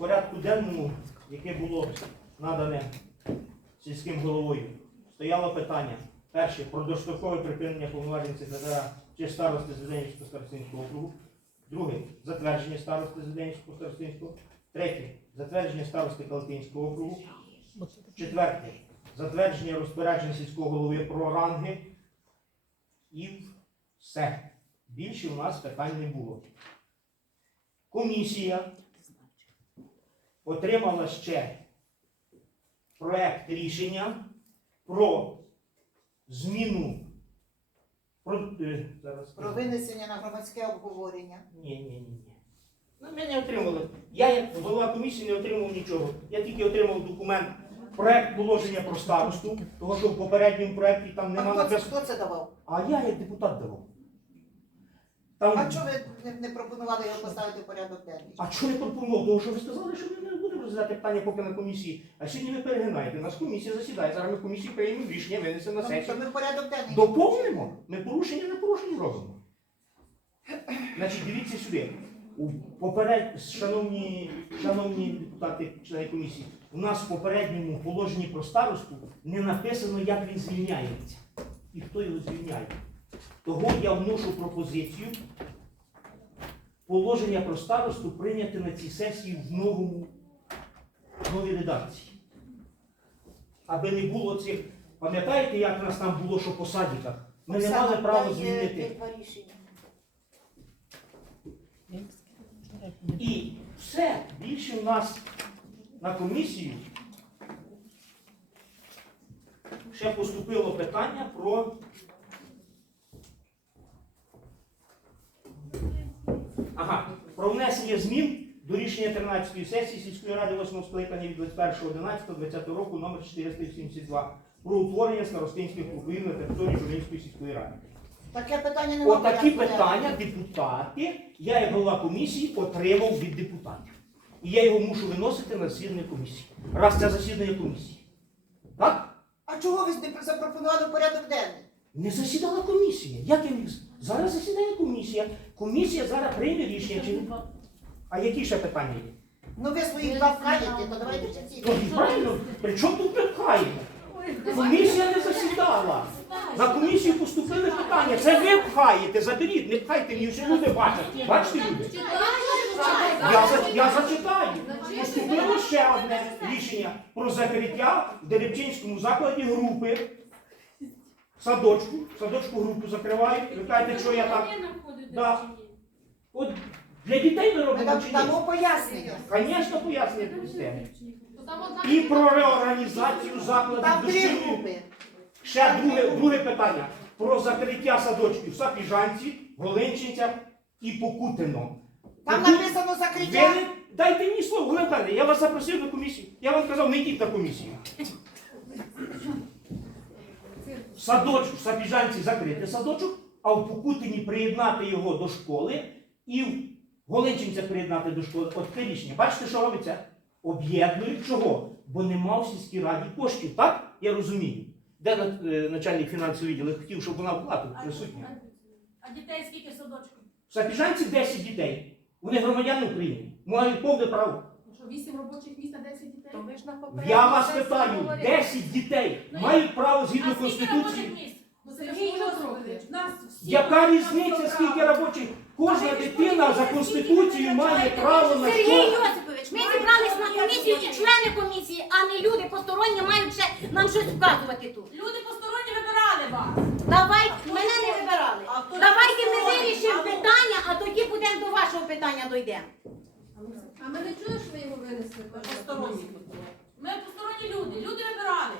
порядку денному, яке було надане сільським головою, стояло питання. Перше про дострокове припинення повноважень секретаря чи старости Зеленівського старостинського округу. Друге затвердження старости Зеленівського старостинського. Третє затвердження старости Калатинського округу. Четверте затвердження розпорядження сільського голови про ранги. І все. Більше у нас питань не було. Комісія отримала ще проект рішення про зміну. Про, е, зараз Про винесення на громадське обговорення. Ні, ні, ні, ні. Ну, ми не отримали. Я як голова комісії не отримав нічого. Я тільки отримав документ, проект положення про старосту, того що в попередньому проекті там А хто це, хто це давав? А я як депутат давав. Там... А чого ви не, не пропонували його поставити в порядок денний? А чого не пропонував? Тому що ви сказали, що ми не будемо розглядати питання поки на комісії. А сьогодні ви перегинаєте. У нас комісія засідає. Зараз ми в комісії приймемо рішення, винесемо на сесію. ми в порядок денний. Доповнимо. Ми порушення на порушення робимо. Значить, дивіться сюди. Поперед... Шановні, шановні депутати, члени комісії, у нас в попередньому положенні про старосту не написано, як він звільняється і хто його звільняє. Того я вношу пропозицію положення про старосту прийняти на цій сесії в новому в новій редакції. Аби не було цих. Пам'ятаєте, як у нас там було, що по садиках? Ми не мали права два рішення. І все, більше у нас на комісію ще поступило питання про. Ага, про внесення змін до рішення 13-ї сесії сільської ради 8 скликання від 21.11.2020 року номер 472 про утворення старостинських округів на території Жулинської сільської ради. Таке питання немає. Отакі питання депутати, я як голова комісії отримав від депутатів. І я його мушу виносити на засідання комісії. Раз це засідання комісії. Так? А чого ви запропонували порядок денний? Не засідала комісія. Як я міг? Зараз засідає комісія. Комісія зараз прийме рішення. Чи... А які ще питання є? Ну ви своїх два вкаєте, то давайте ще ці. То правильно, при чому тут ми пхаємо? Комісія не засідала. На комісію поступили питання. Це ви пхаєте, заберіть, не пхайте мені, що люди бачать. Бачите люди? Я, за- я зачитаю. Поступило ще одне рішення про закриття в Деребчинському закладі групи. Садочку. Садочку групу закривають. Ви кажете, що я так. Да. От для дітей ми робимо чи ні? дамо пояснення. Звісно, пояснення системи. І про реорганізацію закладів Там три групи. Ще друге, друге питання. Про закриття садочків в Сапіжанці, Голинчинцях і Покутино. Там Тут написано ви закриття. не- Дайте мені слово, Галина Михайлівна, я вас запросив на комісію. Я вам казав, не йдіть на комісію. В Сапіжанці закрити садочок, а в Покутині приєднати його до школи і в Голинчинцях приєднати до школи. От це рішення. Бачите, що робиться? Об'єднують чого? Бо нема в сільській раді коштів, так? Я розумію. Де е, начальник фінансового відділу хотів, щоб вона була тут присутня. А дітей скільки в садочку? В Сапіжанці 10 дітей. Вони громадяни України. Мають повне право. Що 8 робочих місць на 10 дітей? То ви ж на Я вас сесії питаю, говорили. 10 дітей Ну, мають право А згідно скільки робочих Конституції. місць? Ну, Сергій Сергій Йосипович, Йосипович, нас всі Яка різниця, скільки робочих? Кожна А ви ж дитина за Конституцією має право на Сергій що? Йосипович, ми зібрались на комісію і члени комісії, а не люди посторонні мають ще нам щось вказувати тут. Люди посторонні вибирали вас. Давай, мене не вибирали. Давайте ми вирішимо питання, а тоді будемо до вашого питання дойдемо. А ми не чули, що ви його винесли? Ми посторонні. Ми посторонні люди. Люди вибирали.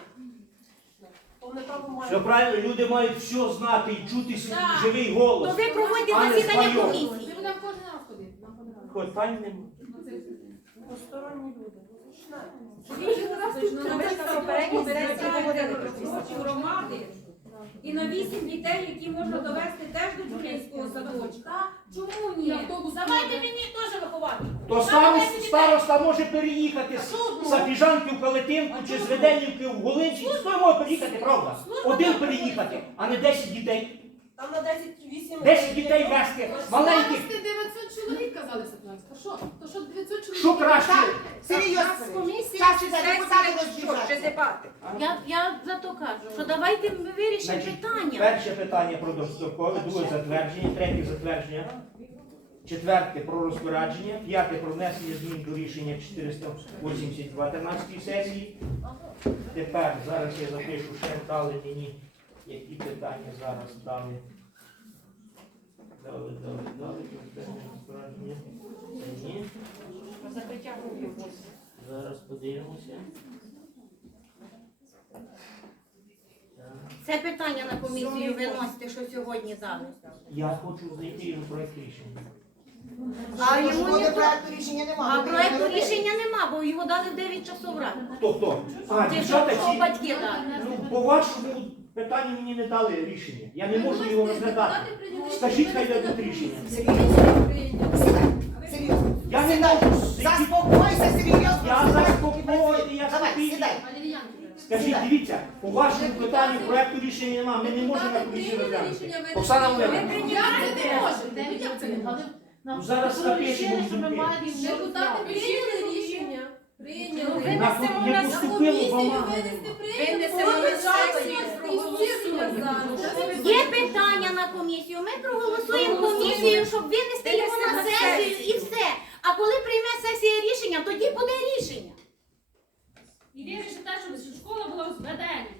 Все правильно, люди мають все знати і чути свій Так. живий То голос. ви проводите А не засідання. Ми комісії. будемо кожен раз ходити. Нам подобається. Питань нема. Посторонні люди. Ну, ми ж на попередній сесії говорили про громади. І на вісім дітей, які можна довести теж до Джулінського садочка. Чому ні? Давайте мені теж виховати. То старост, староста може переїхати з Сапіжанки в Калетинку чи з Веденівки в Голинчині. Хто може переїхати, правда? Один переїхати, а не 10 дітей. Там на 10 8 10 дітей вести, маленьких. Старости 900 чоловік казали Світланська. Що? То що 900 чоловік? Що краще? Серйозно. комісія Час чи іде, депутати дебати? Я, я за то кажу, що давайте ми вирішимо Значить, питання. перше питання про дострокове, друге затвердження, третє затвердження, четверте про розпорядження, п'яте про внесення змін до рішення 482 13 сесії. Тепер зараз я запишу, ще дали мені, які питання зараз дали. Дали, дали, дали, конкретне Ні. Зараз подивимося. Це питання на комісію виносите, що сьогодні дали. Я хочу знайти його проект рішення. А йому ніхто- проекту рішення немає. А проекту рішення нема, бо його дали в 9 часов ранку. Хто хто? А, Ті, що, дівчата що ці. батьки дали. Ну, по вашому питанню мені не дали рішення. Я не можу його розглядати. Скажіть, хай дадуть рішення. Серйозно. Я не можу. Заспокойся, серйозно. Я заспокоєний, я Давай, спокійний. сідай. Скажіть, дивіться, по вашому питанню проекту рішення немає. Ми не можемо на комісію розглянути. Оксана Володимирівна, ну зараз напишемо в думки. Депутати прийняли рішення. Прийняли. Бумага. Винесемо на зараз. Є питання на комісію. Ми проголосуємо комісію, щоб винести його на сесію і все. А коли прийме сесія рішення, тоді буде рішення. І те, щоб школа була Зведенівці.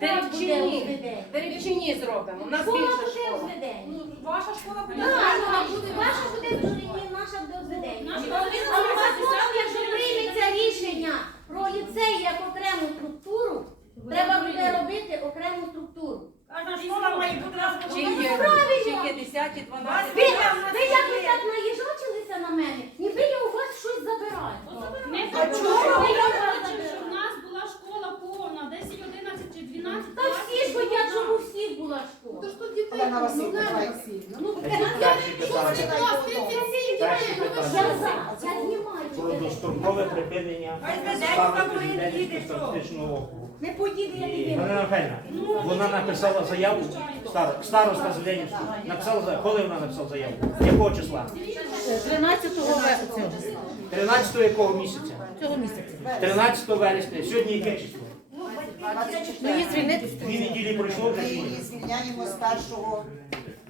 Деревчині. Деревчині зробимо. У нас Школа більше буде школа. розведення. Ну, ваша школа буде. Так, ваша буде в Журині, наша буде. Наша Але буде якщо прийметься рішення про ліцей як окрему структуру, треба буде робити окрему структуру. Кожна школа має бути Чи є, Правильно. чи є 10, 12. Ви, ви якось так наїжачилися на мене, ніби я у вас щось забираю. Ми А хочемо, чого? щоб в нас була школа повна, 10, 11 чи 12 Та всі ж хотять, щоб у всіх була школа. Олена Васильівна, давай. Ну, перше питання. Про дострокове припинення статистичного округу. Не поїде, я не. Галина Михайлівна, вона написала заяву, стар- староста Зеленівська, написала заяву. Коли вона написала заяву? Якого числа? 13 вересня. 13 якого місяця? Цього місяця. 13 вересня. Сьогодні яке число? Ну, її звільнити. Дві неділі пройшло вже Ми чи ні? її звільняємо з першого.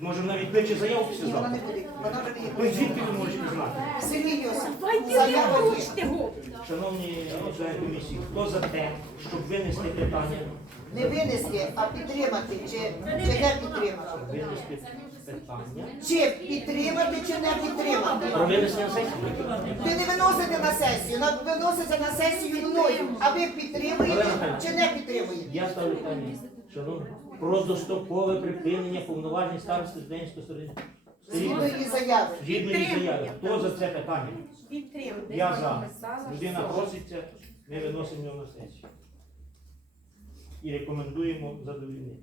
Може навіть пише заяву після Ні, вона завтра? не буде. Вона вже Ви звідки ви можете знати? Сергій Йосип. Давайте Заява не є. Шановні члени комісії, хто за те, щоб винести питання, Не винести, а підтримати чи, чи не підтримати. винести питання Чи підтримати, чи не підтримати. винесення на сесію? Ви не виносите на сесію, на- виносите на сесію мною. А ви підтримуєте чи не підтримуєте? Я ставлю питання, шановні, про дострокове припинення повноважень старости Зеленської сторони. Згідно її заяви. Згідно заяви. Хто за це питання? Підтримуйте. Я за. Людина проситься, ми виносимо його на сесію. І рекомендуємо задовільнити.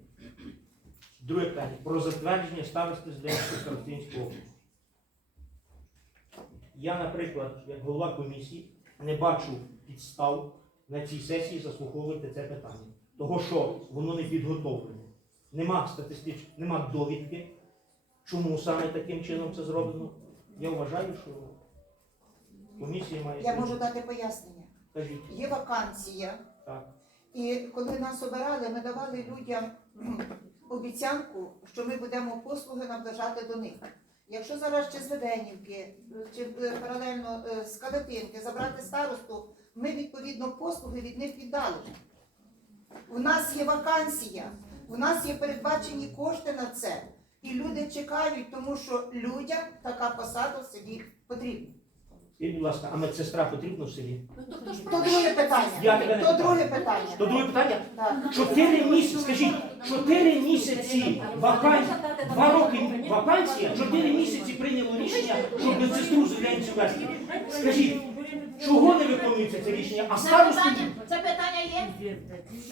Друге питання. Про затвердження старости Зеленського старостинського округу. Я, наприклад, як голова комісії, не бачу підстав на цій сесії заслуховувати це питання. Того, що воно не підготовлене. Нема статистич... нема довідки, чому саме таким чином це зроблено. Я вважаю, що комісія має. Я можу дати пояснення. Кажіть. Є вакансія, Так. і коли нас обирали, ми давали людям обіцянку, що ми будемо послуги наближати до них. Якщо зараз чи з Веденівки, чи е, паралельно е, з Кадатинки забрати старосту, ми відповідно послуги від них віддали. У нас є вакансія, у нас є передбачені кошти на це. І люди чекають, тому що людям така посада селі потрібна. Скажіть, будь ласка, а медсестра потрібна в селі? То друге Я питання. не То питаю. друге питання. То друге питання. Так. Чотири місяці, скажіть, чотири місяці вакансії, два роки вакансія, чотири місяці прийняло рішення, щоб медсестру Зеленцю вести. Скажіть, чого не виконується це рішення, а старосту Це питання є?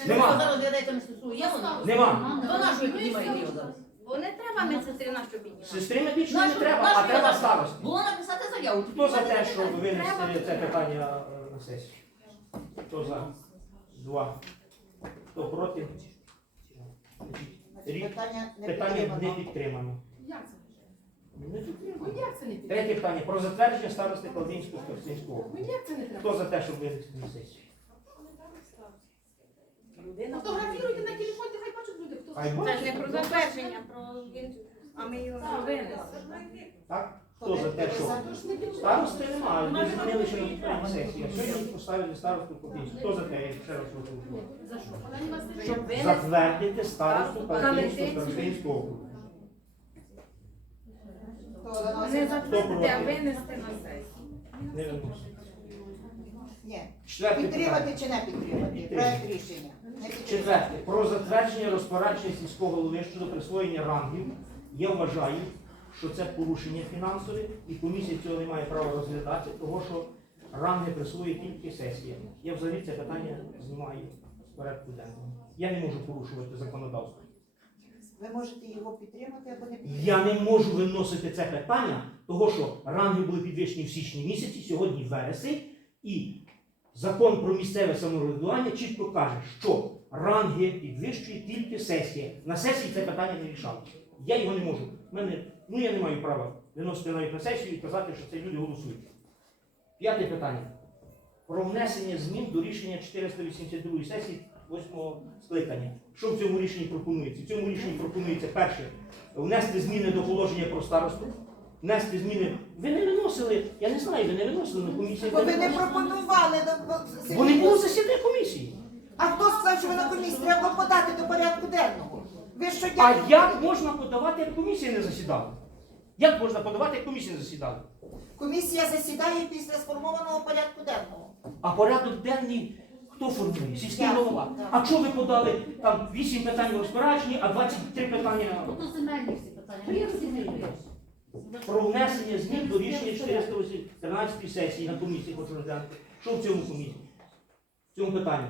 Нема. зараз розглядається медсестру. Є вона? нема. Вона що піднімає його зараз? Бо не треба медсестри на що піднімати. Сестри медичної не треба, а треба старості. Було написати заяву. Хто за те, щоб винести це питання е, на сесію? Хто за? Два. Хто проти? Питання не Питання не підтримано. підтримано. Не підтримуємо. Ну як це не підтримує? Третє питання про затвердження старости Калдинського Старостинського округу. Ну як це не треба? Хто за те, щоб винести на сесію? Фотографіруйте на телефон, нехай бачать люди, хто Хай Це ж не про затвердження, про він, а ми його Так? Хто за те, що старости немає, ми змінили ще на сесії. А сьогодні поставили старосту Копінську. Хто за те, я ще раз що? Васильівні? Щоб. Затвердити старосту Калдинського округу. Не затвердити, а винести на сесію. Не виносить. Ні. Четверте питання. Підтримати чи не підтримати? Підтримати. Проект рішення. Четверте. Про затвердження розпорядження сільського голови щодо присвоєння рангів. Я вважаю, що це порушення фінансове, і комісія цього не має права розглядати, тому що ранги присвоює тільки сесія. Я взагалі це питання знімаю з порядку денного. Я не можу порушувати законодавство. Ви можете його підтримати або не підтримати. Я не можу виносити це питання, того що ранги були підвищені в січні місяці, сьогодні вересень, і закон про місцеве самоврядування чітко каже, що ранги підвищує тільки сесія. На сесії це питання не рішалося. Я його не можу. Мене, ну я не маю права виносити навіть на сесію і казати, що це люди голосують. П'яте питання. Про внесення змін до рішення 482 сесії 8 скликання. Що в цьому рішенні пропонується? В цьому рішенні пропонується перше внести зміни до положення про старосту, внести зміни. Ви не виносили, я не знаю, ви не виносили на комісії. Бо ви не пропонували. На- Бо не було засідання комісії. А хто сказав, що ви на комісії треба подати до порядку денного? Ви А щодня... як можна подавати, як комісія не засідала? Як можна подавати, як комісія не засідала? Комісія засідає після сформованого порядку денного. А порядок денний хто формує? Сільський Я. голова. Так. А що ви подали там 8 питань в розпорядженні, а 23 питання Ото земельні всі питання. Ну, земельні? про внесення змін до рішення 413 сесії на комісії хочу розглянути. Що в цьому комісії? В цьому питанні.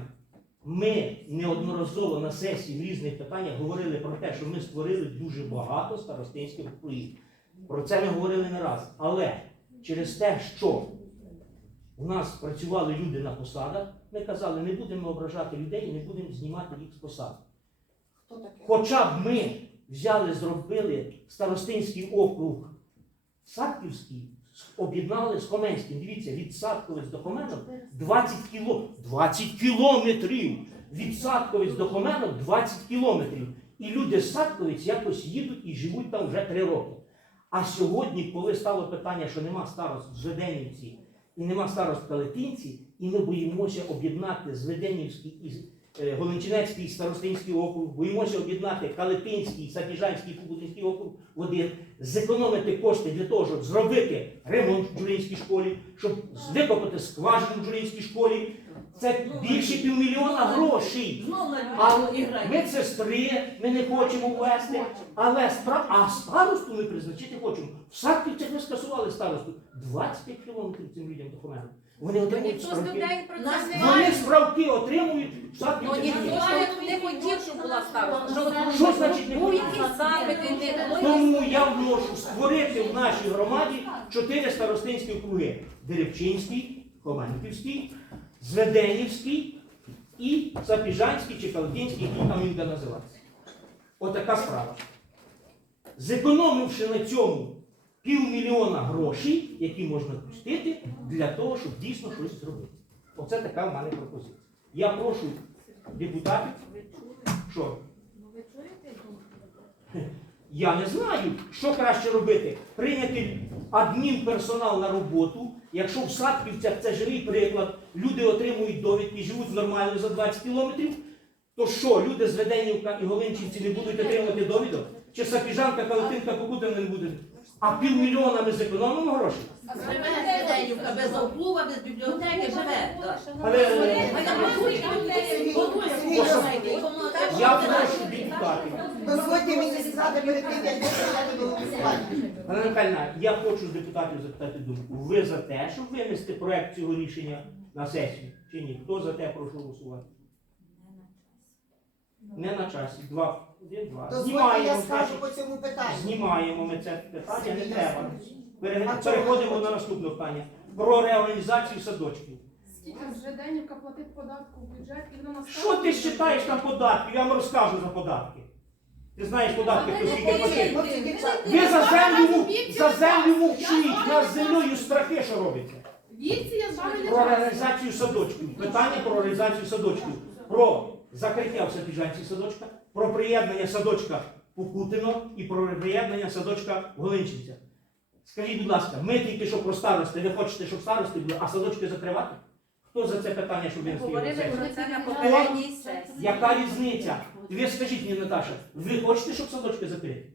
Ми неодноразово на сесії в різних питаннях говорили про те, що ми створили дуже багато старостинських округів. Про це ми говорили не раз. Але через те, що у нас працювали люди на посадах, ми казали, не будемо ображати людей і не будемо знімати їх з посад. Хоча б ми взяли, зробили старостинський округ Садківський, об'єднали з Хоменським. Дивіться, від Садковець до Хоменок 20 кіло, 20 кілометрів. Від Садковець до Хоменок 20 кілометрів. І люди з Садковець якось їдуть і живуть там вже три роки. А сьогодні, коли стало питання, що нема старост Зведенівці і нема старост Калетинці, і ми боїмося об'єднати Зведенівський і Голинчинецький старостинський округ, боїмося об'єднати Калетинський, Сапіжанський, Кубутинський округ в один, зекономити кошти для того, щоб зробити ремонт в Джуринській школі, щоб викопати скважину в Джуринській школі. Це більше півмільйона грошей. А на іграє. ми не хочемо ввести, але спра... а старосту ми призначити хочемо. В Садківцях ми скасували старосту. 25 кілометрів цим людям до Хомена. Вони То отримують ніхто з справки. людей про Нас не Вони справки отримують Ну ніхто ні. ж не хотів, щоб була. Щоб Що значить не був хотів? якийсь запит, він не Тому я вношу створити в нашій громаді чотири старостинські округи: Деревчинський, Хоменківський, Зведенівський і Запіжанський чи Калдинський, який там він буде називатися. Отака справа. Зекономивши на цьому півмільйона грошей, які можна пустити для того, щоб дійсно щось зробити. Оце така в мене пропозиція. Я прошу депутатів, що я не знаю, що краще робити. Прийняти адмінперсонал на роботу. Якщо в Садківцях це живий приклад, люди отримують довідки, живуть нормально за 20 кілометрів, то що, люди з Веденівка і Голинчівці не будуть отримувати довідок? Чи Сапіжанка, Калатинка, Покутина не буде? А півмільйона ми зекономимо гроші? Живе без оплува, без бібліотеки, живе. Але я прошу депутатів. Дозвольте мені сказати перед тим, як ви до голосування. Ганна Михайлівна, я хочу з депутатів запитати думку. Ви за те, щоб винести проект цього рішення на сесію? Чи ні? Хто за те, прошу голосувати? Не на часі. Два. Один, два. Дозвольте, Знімаємо, я скажу по цьому питанню. знімаємо ми це питання, не треба. Пере- А чого Переходимо ви на наступне питання. Про реорганізацію садочків. Скільки Жиденівка платить податку в бюджет і вона на Що ти вважаєш там податки? Я вам розкажу за податки. Ти знаєш податки, хто скільки платить. Ви за землю, мов- за землю мовчіть, нас з землею страхи, що робиться. Віці я з вами не Про реалізацію садочків. Питання про реалізацію садочків. Про закриття в Сапіжанці садочка, про приєднання садочка Пукутино і про приєднання садочка Голинчинця. Скажіть, будь ласка, ми тільки що про старости, ви хочете, щоб старости були, а садочки закривати? Хто за це питання, щоб ви не стояли? Про це на попередній сесії. Яка різниця? Ви скажіть мені, Наташа, ви хочете, щоб садочки закриті?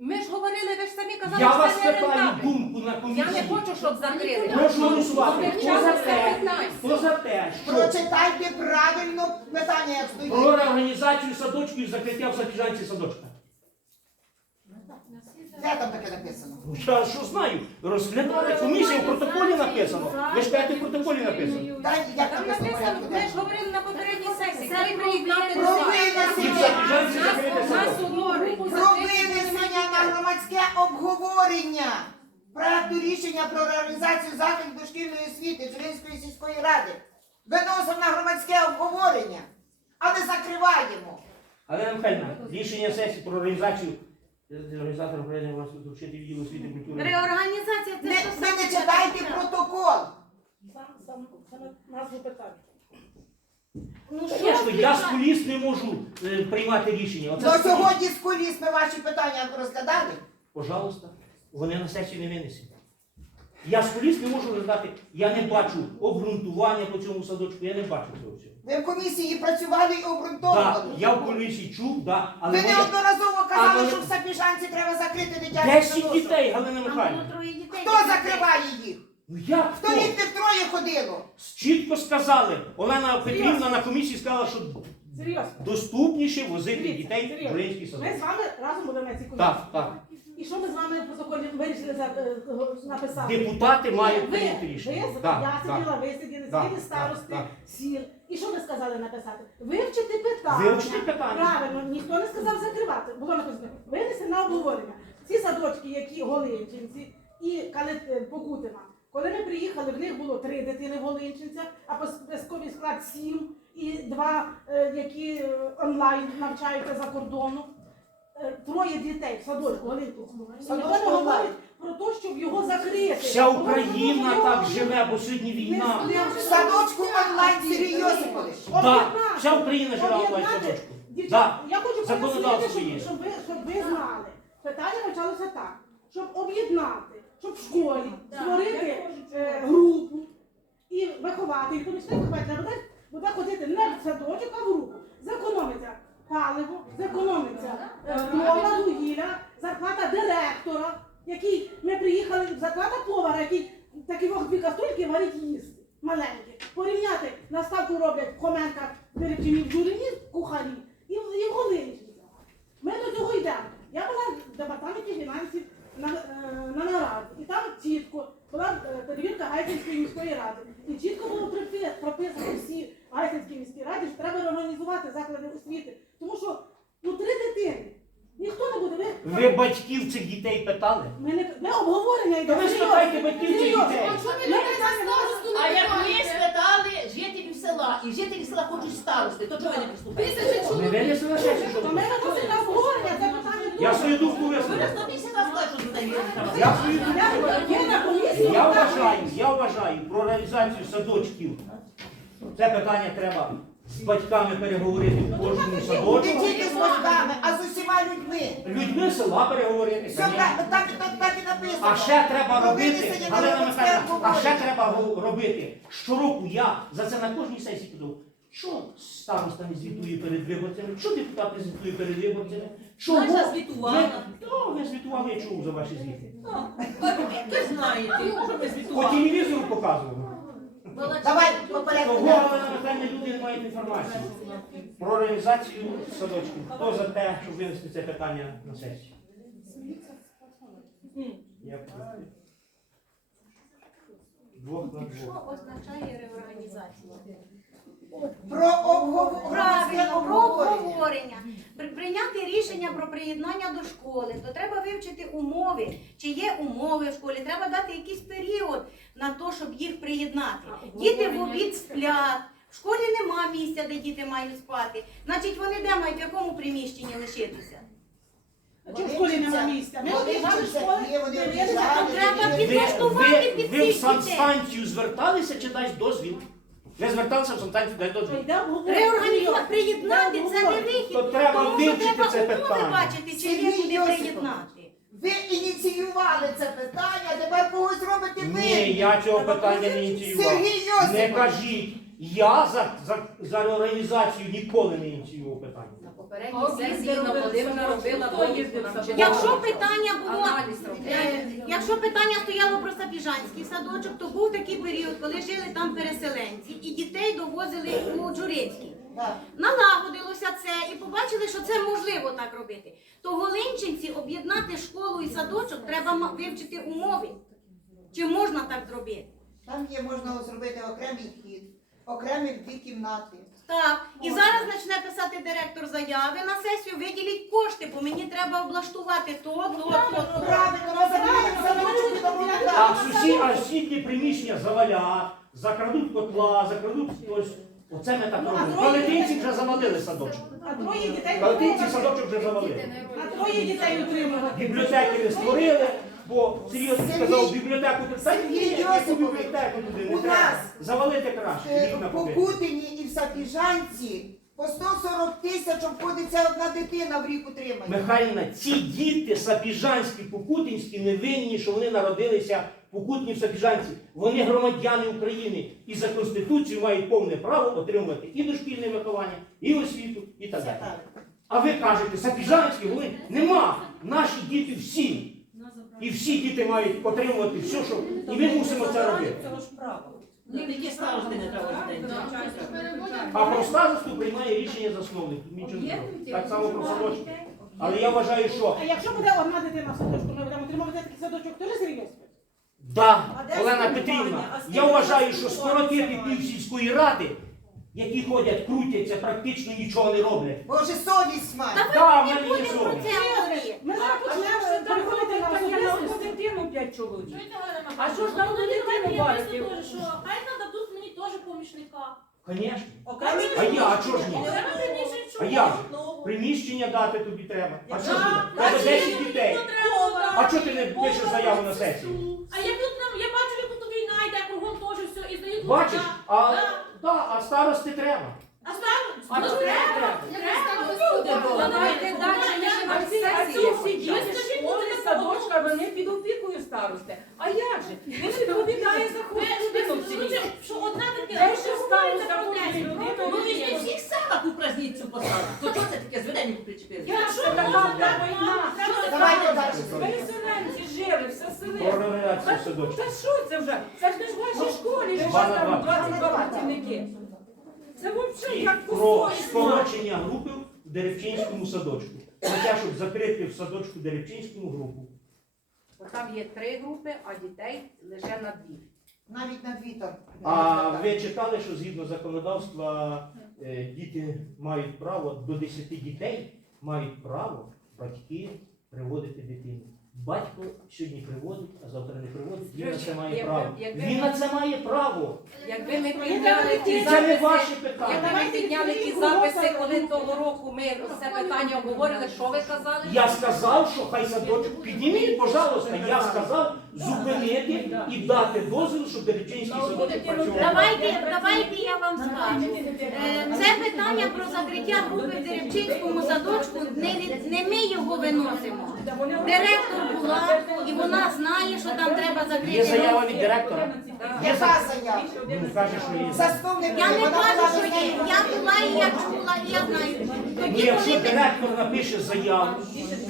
Ми ж говорили, ви ж самі казали, Я що вас це не питаю рентабельно. думку на Я не хочу, щоб закрили. Прошу голосувати. Хто за те? Хто за те, що Прочитайте правильно питання, як про стоїть. реорганізацію садочків і закриття в Сапіжанці садочка? Де там таке написано? Я що знаю, розглядали комісію, в протоколі написано. Ви ж кажете, в протоколі написано. Дай, як Там написано написано, ми ж говорили на попередній сесії, приєднати Про до. Винесення, Сапіжанці нас одну групу про винесення на громадське обговорення проекту рішення про реалізацію заходів дошкільної освіти Джуринської сільської ради. Виносимо на громадське обговорення, а не закриваємо. Галина Михайлівна, рішення сесії про організацію організатор проведення власного доручити відділу освіти культури. Реорганізація це Не, що ви саме не читайте таке? протокол. Ну Звісно, я з що куліс не можу е, приймати рішення. Оце До скажіть. сьогодні з коліс ми ваші питання розглядали. Пожалуйста, вони на сесію не винесені. Я з куліс не можу роздати, я не бачу обґрунтування по цьому садочку, я не бачу цього всього. Ви в комісії працювали і Так, обґрунтовували. я в комісії чув, да, але Ви моя- неодноразово казали, Але- що в Сапіжанці треба закрити дитячий 10 садочок. дітей, Галина Михайлівна. троє. Хто закриває їх? Ну як Хто хто? їх троє ходило? Чітко сказали. Олена Петрівна на комісії сказала, що Серйозно. доступніше возити Дивіться, дітей в серйозно. Журинський Ми з вами разом будемо на цій комісії. Так, так. І що ми з вами в протоколі вирішили за, е, написати? Депутати мають ви, прийняти ви, рішення. я Так, сиділа, так. ви сиділи, Так, сиділи так, старости, так. сіл. І що ви сказали написати? Вивчити питання. Вивчити питання. Правильно, ніхто не сказав закривати. Було написано, винести на обговорення. Ці садочки, які Голинчинці і Калит Покутина. Коли ми приїхали, в них було три дитини в Голинчинцях, а по списковий склад сім і два, е, які е, онлайн навчаються за кордону. Е, Троє дітей в садочку Садочку ніхто не говорить про те, щоб його закрити. Вся Україна так живе, бо сьогодні війна. В садочку онлайн Сергій Йосипович. Так, вся Україна живе в онлайн садочку. Дівчата, Да. я хочу щоб, щоб ви знали. Питання почалося так, щоб об'єднати, щоб в школі створити е, групу і виховати, і помічник вихователя буде, буде ходити не в садочок, а в групу. Зекономиться паливо, зекономиться е, мова, вугілля, зарплата директора, який ми приїхали, зарплата повара, який такі дві каструльки варить їсти. Маленькі. Порівняти наставку роблять в Хоменках, Деревчині в Журині, кухарі і, в- і в Ми до цього йдемо. Я була в департаменті фінансів на, е, на нараді, і там чітко була е, перевірка Гайсинської міської ради. І чітко було прописано всі Гайсинській міській раді, що треба реорганізувати заклади освіти. Тому що ну три дитини. Ніхто не буде. Ви, Ви батьків цих дітей питали? ми не ми обговорення йде. Ви спитайте батьків цих дітей. А Ми люди питання старосту А як ми спитали жителів села, і жителі села хочуть старости, то чого ви не приступаєте? Тисячі Ми винесли на сесію, що ми виносимо на обговорення, це питання Я свою думку Ви висловив. Я на вважаю, я вважаю про реалізацію садочків. Це питання треба з батьками переговорити в кожному Не тільки з батьками, а з усіма людьми. Людьми села переговорити. Все так, так, так, так і написано. А ще треба робити, винесення Галина Михайлівна, а ще треба го- робити. Щороку я за це на кожній сесії кажу, що староста не звітує перед виборцями, що депутат не звітує перед виборцями, чого? Наша звітувала. Ми- Та, не звітували, я чув за ваші звіти. Ви знаєте, що ми По звітували. телевізору показували. Давай по порядку. Того, Галина люди не мають інформації про реалізацію садочків. Хто за те, щоб винести це питання на сесію? Я проти. Двох на двох. Що означає реорганізація? Про обговорення. Про обговорення. Прийняти рішення про приєднання до школи, то треба вивчити умови, чи є умови в школі. Треба дати якийсь період на те, щоб їх приєднати. Діти в обід сплять. В школі нема місця, де діти мають спати. Значить, вони де мають в якому приміщенні лишитися? Чи в школі нема місця? Ми Вони школи, там треба Підлаштувати ви, під ви в санстанцію зверталися чи дасть дозвіл? Ви зверталися в санстанцію, дай дозвіл. Реорганізувати, приєднати це не вихід. То треба Тому що вивчити треба це умови питання. бачити, чи Сергій є куди Йосипович. приєднати. Ви ініціювали це питання, тепер когось робите ви. Ні, я цього питання не ініціював. Сергій Не кажіть. Я за, за, за реорганізацію ніколи не ініціював питання. Попередній сесії Інна Володимирівна робила Хто довідку їздив нам в чи садочок? Якщо питання було, Аналіз е, якщо питання стояло про Сапіжанський садочок, то був такий період, коли жили там переселенці і дітей довозили у Джурицький. Так. Налагодилося це і побачили, що це можливо так робити. То голинчинці об'єднати школу і садочок треба ма- вивчити умови. Чи можна так зробити? Там є, можна зробити окремий вхід, окремі дві кімнати. Так, і зараз почне писати директор заяви на сесію, виділіть кошти, бо мені треба облаштувати то, то, то, то. Правильно, розуміємо, садочок А сусі, а сусідні приміщення завалять, закрадуть котла, закрадуть ось. Оце ми так Ну, робимо. дітей- вже завалили садочок. А троє дітей Калетинці утримувати. садочок вже завалили. А троє дітей утримувати. Бібліотеки не створили, бо серйозно сказав, бібліотеку тут та Сергій яку Йосипович, бібліотеку туди не у треба. нас, Завалити краще, Е, вікна В побити. Сапіжанці по 140 тисяч обходиться одна дитина в рік утримання. Михайлівна, ці діти сапіжанські, покутинські не винні, що вони народилися покутні в Сапіжанці. Вони громадяни України і за Конституцією мають повне право отримувати і дошкільне виховання, і освіту, і так далі. А ви кажете, сапіжанські, вони нема. Наші діти всі. І всі діти мають отримувати все, що і ми мусимо це робити. Ну, Такі старости не треба дітей. А про старосту приймає рішення засновник. Тут нічого не треба. Так само про садочок. Але я вважаю, що А якщо буде одна дитина в садочку, ми будемо утримувати такий садочок, теж серйозно? Да, Олена Петрівна, я вважаю, що скоротити пів сільської ради, які ходять, крутяться, практично нічого не роблять. Боже, совість має. Да, в мене є будемо про совість. це говорити. Ми зараз почнемо переходити на 5 чоловік. А що ж на одну дитину бачите? Що хай нададуть мені теж помічника. Окремі А я, а чого ж ні? А? Ну, Приміщення дати тобі треба. А що ж тобі? Тебе значить, 10 дітей. А чого ти не пишеш заяву на сесію? А як тут нам, я бачу, як тут війна йде, кругом теж все, і здають Бачиш? А, Да. да, а старости треба. А. Ну, що треба, треба? Давайте далі, всі діти школи, садочка, вони під опікою старости. А як же? Він відповідає за Ви- кожну в селі. що одна дитина, Де що сталося говорите про кожній 10? людині? Ну, Ну, ви ж не всіх селах у праздницю поставили. То чого це таке зведення причепили? Якщо Це така війна. Давайте далі. Переселенці жили, все село. Та що це вже? Це ж не ж в вашій школі, що у Два вас на там 22 працівники. Це взагалі І як про скорочення групи в Деревчинському садочку. Про те, щоб закрити в садочку Деревчинському групу. Бо Там є три групи, а дітей лише на дві. Навіть на дві там. А ви читали, що згідно законодавства е, діти мають право до 10 дітей мають право батьки приводити дитину. Батько сьогодні приводить, а завтра не приводить. Він на це має право. якби Він на це має право. Якби ми підняли ті це не ваші записи, питання. якби ми підняли ті записи, коли того року ми це питання обговорили, що ви казали? Я сказав, що хай садочок підніміть, пожалуйста. Я сказав зупинити і дати дозвіл, щоб Деречинський садочок працював. Давайте, давайте я вам скажу. Е, Це питання про закриття групи в Деревчинському садочку, не, від, не ми його виносимо. Директор була, і вона знає, що там треба Є закрити. заява від директора. Яка заява? Ну, що є. Засновник Я не кажу, що є. Я була і я чула, і я знаю. Ну, Тоді, якщо коли директор напише заяву,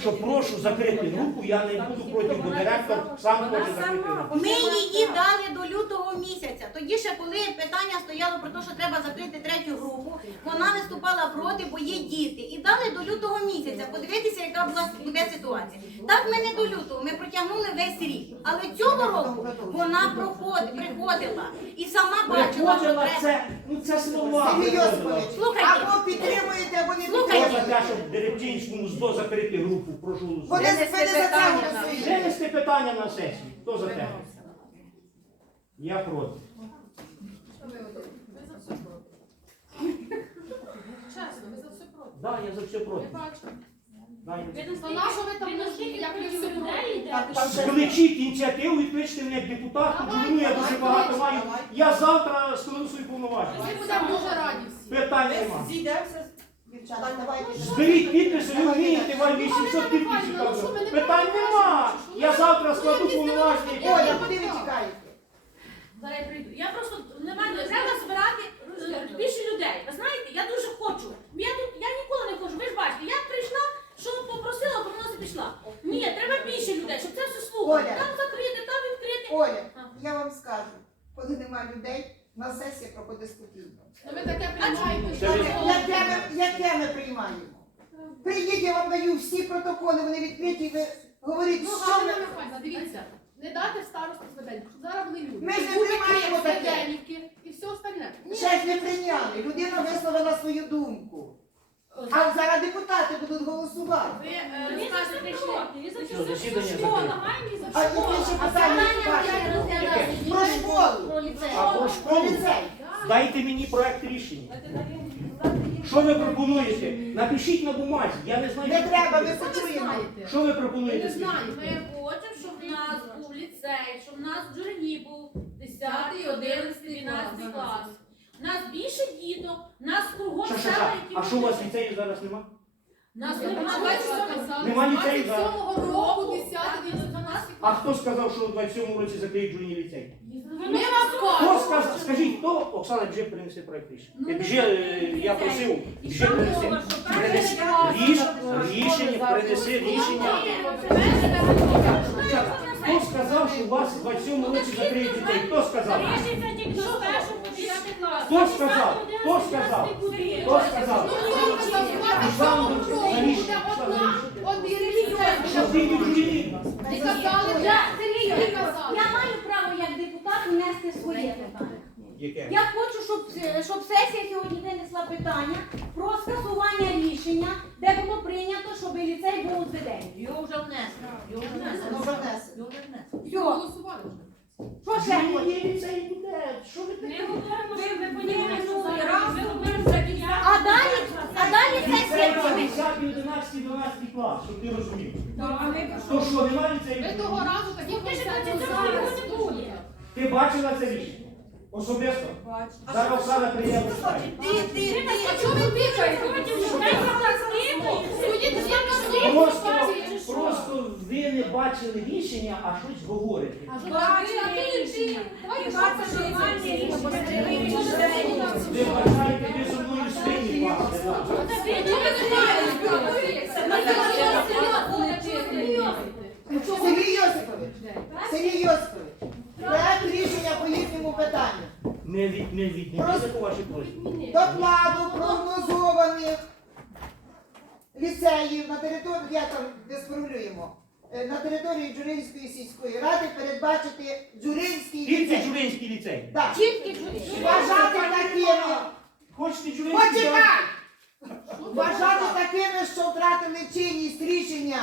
що прошу закрити групу, я не буду проти, бо директор сам хоче закрити групу. Ми її дали до лютого місяця. Тоді ще коли питання стояло про те, що треба закрити третю групу, вона виступала проти, бо є діти. І дали до лютого місяця. Подивитися, яка була буде ситуація. Так ми не до лютого, ми протягнули весь рік. Але цього року вона проходить, приходила і сама бачила, що Приходила треба. це, ну це слова. Приходила. Слухайте. або підтримуєте, або не Слухайте. Хто за те, щоб в Деревчинському ЗДО закрити групу, прошу Вони голосувати. ви не за це голосуєте. Винести питання на сесію. Хто за те? Я проти. Ви за все проти. Чесно, ви за все проти. Да, я за все проти. Я бачу. То на що ви там наскільки як ви кількість людей йдете? Так, там ще- Скличіть ініціативу, відкличте мене як депутат, джурину я дуже багато маю. Я завтра складу свої повноваження. Ми будемо дуже раді всі. Питань нема. Дівчата, давайте. Зберіть підписи, ви вмієте, вам 800 підписів. там. Питань нема. Я завтра складу повноваження. Оля, куди ви? Зараз я прийду. Я просто немає, треба збирати е, більше людей. Ви знаєте, я дуже хочу. Я я ніколи не хочу. Ви ж бачите, я прийшла, що попросила, помилася пішла. Ні, треба більше людей, щоб це все слухати. Оля. Там закрити, там відкрити. Оля, я вам скажу, коли немає людей, на сесія проходить спокійно. Ну ви таке приймаєте. Що ви- ви- Яке ми, яке ми приймаємо? Приїдь, я вам даю всі протоколи, вони відкриті, ви говоріть, Ну, що Галина ми... Михайлівна, дивіться, не дати старосту зведення, щоб зараз були люди. Ми ж не приймаємо таке. І все остальне. Ні. Ще ж не прийняли, людина висловила свою думку. А зараз депутати будуть голосувати. Ви е, за що А що. які ще питання Про школу, А про школу ліцей. дайте мені проект рішення. Що ви пропонуєте? Напишіть на бумазі. Я не знаю. Не що треба, ми пропонуєте. почуємо. Що ви Ви пропонуєте? скажіть? Ми хочемо, щоб в нас був ліцей, щоб в нас в Джурині був 10, 11, 12 клас. У нас більше діток, нас кругом Що, що, села, які А що у вас ліцею зараз нема? Нас Я немає. бачила, Нема ліцею зараз. 27 року, 10, 11, 12. А хто сказав, що у 27 році закриють журні ліцей? Ми вам Хто кажемо. Скажіть, хто? Оксана, біжи принеси проект рішення. Ну, Я не е, я просив, що Принеси перший ріш, рішення, принеси рішення. Хто сказав, що у вас в 27 році закриють дітей? Хто сказав? Рішиться тільки з першого по 9 клас. Хто сказав? Хто сказав? Хто сказав? Ну, хто сказав, що в 27 році буде одна, один Що ти не журі? І казали, Я, казали. маю право внести своє питання. Яке? Я хочу, щоб, щоб сесія сьогодні винесла питання про скасування рішення, де було прийнято, щоб ліцей був зведений. Його вже внесли. Його вже внесли. Його вже внесли. Все, Голосували вже. що ще Ні, ні, ліцей буде. Що ви Ми говоримо, що ви понімаєте, що минулий раз ви робили говорите за діяльність. А далі, а далі сесія це прийме. 10, 11, 12 клас, щоб ти розумів. А ми То що, немає Ви ліцею? того разу такі Ну, ти ж не буде. Ти бачила це рішення? Особисто? Зараз Оксана прийде кажу, Просто, просто ви не бачили рішення, а щось говорите. Ви вважаєте, ви зі мною? Сергій Йосипович, Сергій Йосипович, проект рішення по їхньому питанню. Не від не відніміться по вашій просьбі. Докладу прогнозованих ліцеїв на території, як там сформулюємо, е, на території Джуринської сільської ради передбачити Джуринський Тільки ліцей. Джуринський ліцей. Так. Тільки. Вважати такими, Хочете Джуринський? почекай! Вважати такими, що втратили чинність рішення